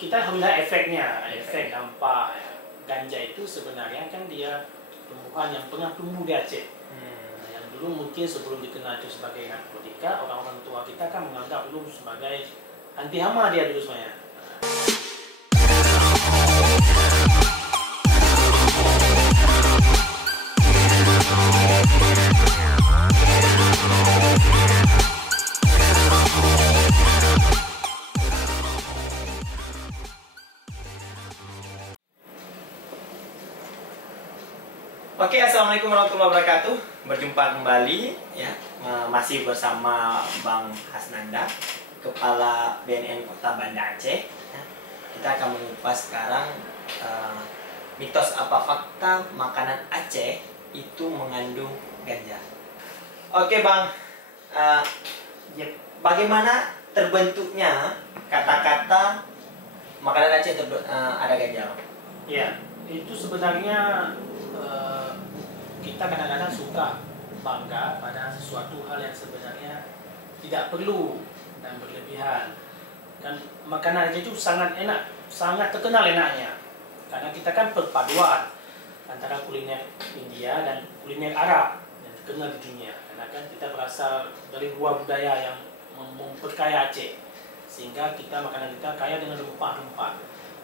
kita harus lihat efeknya, efek dampak ganja itu sebenarnya kan dia tumbuhan yang pernah tumbuh di Aceh. Yang dulu mungkin sebelum dikenal itu sebagai narkotika, orang-orang tua kita kan menganggap dulu sebagai anti hama dia dulu sebenarnya. Oke, assalamualaikum warahmatullahi wabarakatuh. Berjumpa kembali ya, masih bersama Bang Hasnanda, Kepala BNN Kota Banda Aceh. Ya. Kita akan mengupas sekarang mitos apa fakta makanan Aceh itu mengandung ganja. Oke Bang, bagaimana terbentuknya kata-kata makanan Aceh ada ganja? Ya, itu sebenarnya kita kadang-kadang suka bangga pada sesuatu hal yang sebenarnya tidak perlu dan berlebihan. Dan makanan Aceh itu sangat enak, sangat terkenal enaknya. Karena kita kan perpaduan antara kuliner India dan kuliner Arab yang terkenal di dunia. Karena kan kita berasal dari dua budaya yang memperkaya Aceh, sehingga kita makanan kita kaya dengan rempah-rempah.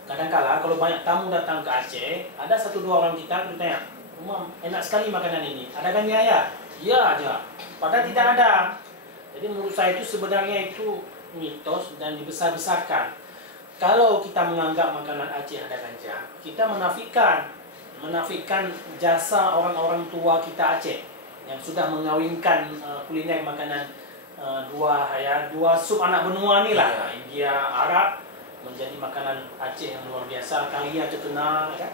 Kadang-kala kalau banyak tamu datang ke Aceh, ada satu dua orang kita bertanya, "Umam, enak sekali makanan ini. Ada ganja ya?" "Iya aja." Padahal tidak ada. Jadi menurut saya itu sebenarnya itu mitos dan dibesar-besarkan. Kalau kita menganggap makanan Aceh ada ganja, kita menafikan jasa orang-orang tua kita Aceh yang sudah mengawinkan kuliner makanan dua sub anak benua ni lah, India, Arab, menjadi makanan Aceh yang luar biasa, kaya terkenal kan.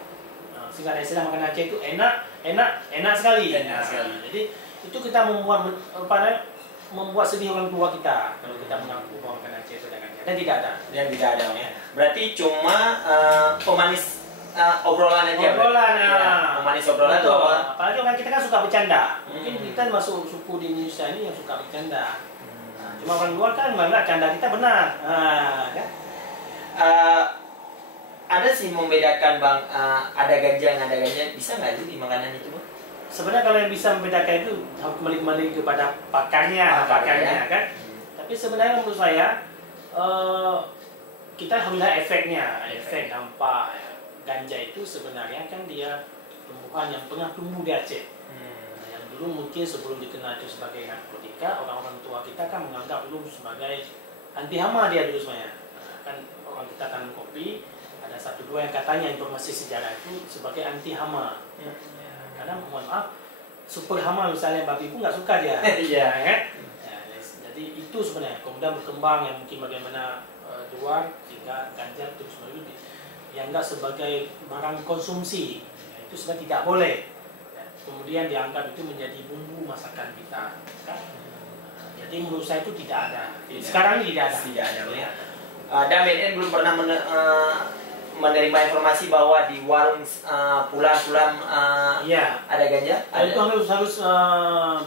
Sehingga ada istilah makanan Aceh itu enak sekali. Jadi itu kita membuat sedih orang tua kita kalau kita mengaku bahwa makanan Aceh itu ada ganja, dan tidak ada. Dan tidak ada ya. Berarti cuma pemanis obrolan aja. Obrolan pemanis obrolan bahwa apalagi orang kita kan suka bercanda. Mungkin kita masuk suku di Indonesia ini yang suka bercanda. Cuma orang luar kan menganggap canda kita benar. Kan? Ada sih membedakan Bang, ada ganja yang ada ganja, bisa nggak sih di makanan itu Bang? Sebenarnya kalau yang bisa membedakan itu harus kembali kepada pakarnya kan. Tapi sebenarnya menurut saya kita harus lihat efeknya, efek dampak ganja itu sebenarnya kan dia tumbuhan yang pernah tumbuh di Aceh. Yang dulu mungkin sebelum dikenal itu sebagai narkotika, orang-orang tua kita kan menganggap dulu sebagai anti hama dia dulu sebenarnya. Kan orang kita tanam kopi, ada satu dua yang katanya informasi sejarah itu sebagai anti hama. Karena mohon maaf, super hama misalnya babi pun nggak suka dia. Kan? Jadi itu sebenarnya kemudian berkembang yang mungkin bagaimana luar sehingga ganja terus menerus dianggap sebagai barang konsumsi. Itu sebenarnya tidak boleh. Kemudian dianggap itu menjadi bumbu masakan kita. Kan? Jadi menurut saya itu tidak ada. Sekarang ini tidak ada. Tidak ada. Ya. Dan BNN belum pernah menerima informasi bahwa di warung pulang ada ganja. Itu harus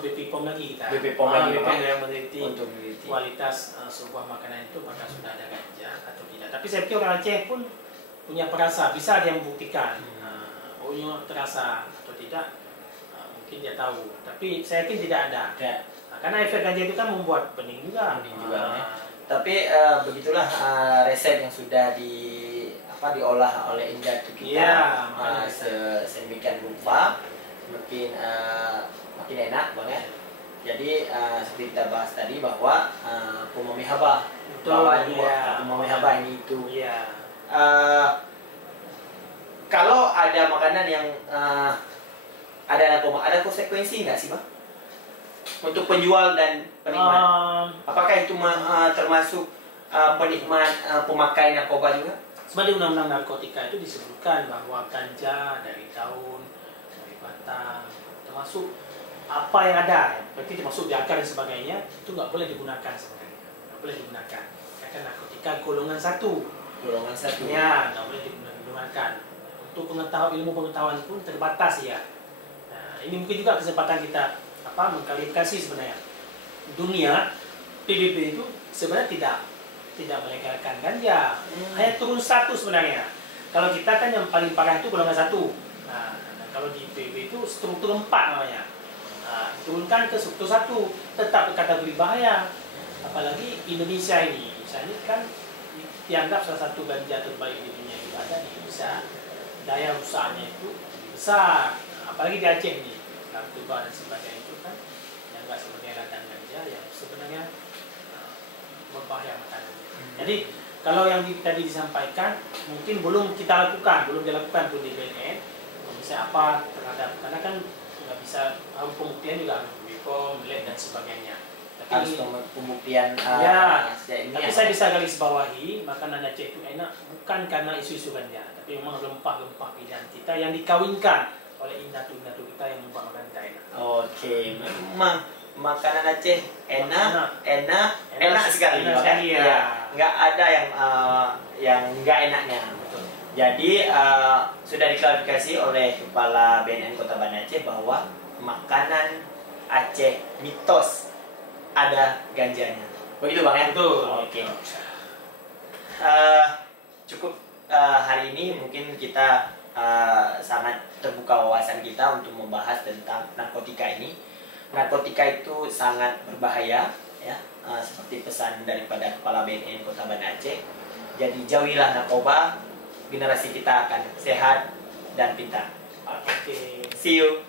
BP POM lagi kita. BP POM lagi yang meneliti kualitas sebuah makanan itu apakah sudah ada ganja atau tidak. Tapi saya pikir orang Aceh pun punya perasa, bisa dia membuktikan baunya terasa atau tidak, mungkin dia tahu. Tapi saya yakin tidak ada. Karena efek ganja itu kan membuat pening juga. Tapi begitulah resep yang sudah diolah oleh Indah kita, sedemikian rupa makin enak banget. Jadi seperti kita bahas tadi bahwa umami haba, umami haba ini itu. Kalau ada makanan yang ada narkoba, ada konsekuensi nggak sih Bang? Untuk penjual dan penikmat, apakah itu termasuk penikmat pemakai narkoba juga? Sebenarnya di Undang-Undang Narkotika itu disebutkan bahwa ganja dari daun, dari batang, termasuk apa yang ada, berarti termasuk di akar dan sebagainya, itu nggak boleh digunakan sebenarnya, nggak boleh digunakan. Karena narkotika golongan satu. Golongan satu. Ya, nggak boleh digunakan. Untuk ilmu pengetahuan pun terbatas ya. Nah, ini mungkin juga kesempatan kita mengklarifikasi sebenarnya dunia PBB itu sebenarnya tidak melegalkan ganja, hanya turun satu sebenarnya. Kalau kita kan yang paling parah itu golongan 1. Nah, kalau di PBB itu struktur 4 namanya. Nah, turunkan ke struktur 1, tetap kategori bahaya. Apalagi Indonesia ini, misalnya kan dianggap salah satu ganja terbaik di dunia itu ada di Indonesia. Daya rusaknya itu besar. Apalagi di Aceh nih, narkoba dan sebagainya itu kan dianggap sebagai ladang ganja yang sebenarnya berbahaya makanan. Jadi kalau yang tadi disampaikan mungkin belum kita lakukan, belum dilakukan pun di BNN. Misalnya apa terhadap, karena kan nggak bisa, pembuktian juga harus BPOM, lab dan sebagainya. Tapi Harus pembuktian ya, ini tapi saya bisa garis bawahi makanan Aceh itu enak bukan karena isu-isu ganja, tapi memang rempah-rempah pilihan kita yang dikawinkan oleh indatu-indatu kita yang membuat makanan kita enak. Oke, memang makanan Aceh enak sekali, enak sekali ya. Nggak ada yang nggak enaknya. Betul. Jadi sudah diklarifikasi oleh Kepala BNN Kota Banda Aceh bahwa makanan Aceh mitos ada ganjanya. Begitu Bang ya? Betul. Oke. Cukup hari ini mungkin kita sangat terbuka wawasan kita untuk membahas tentang narkotika ini. Narkotika itu sangat berbahaya, ya, seperti pesan daripada Kepala BNN Kota Banda Aceh. Jadi jauhilah narkoba, generasi kita akan sehat dan pintar. Oke. See you.